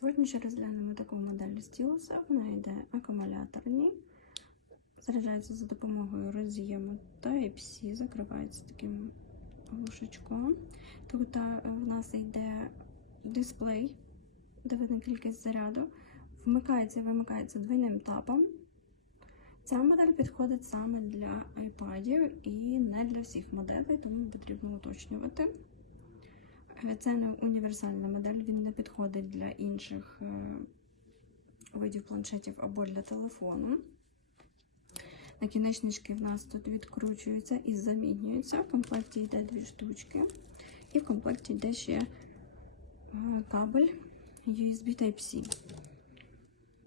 Сьогодні ще розглянемо таку модель стілуса. Вона йде акумуляторні, заряджається за допомогою роз'єму Type-C, закривається таким глушечком. Тут в нас йде дисплей, де видно кількість заряду. Вмикається і вимикається двойним тапом. Ця модель підходить саме для iPad і не для всіх моделей, тому потрібно уточнювати. Це не універсальна модель, він не підходить для інших е, видів планшетів або для телефону. Накінечнички в нас тут відкручуються і замінюються. В комплекті йде дві штучки. І в комплекті йде ще е, кабель USB Type-C.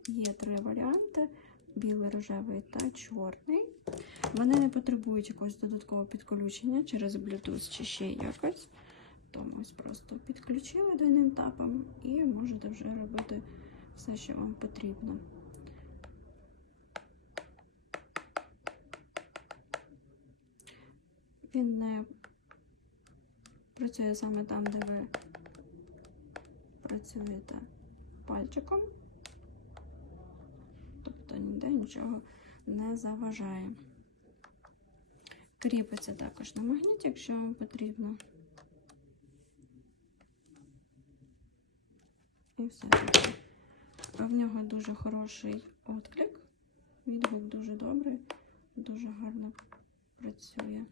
Є три варіанти: білий, рожевий та чорний. Вони не потребують якогось додаткового підключення через Bluetooth чи ще якось. Тому ось просто підключили двойним тапом і можете вже робити все, що вам потрібно. Він не працює саме там, де ви працюєте пальчиком, тобто ніде нічого не заважає. Кріпиться також на магніт, якщо вам потрібно. І все. В нього дуже хороший відклик. Відгук дуже добрий, дуже гарно працює.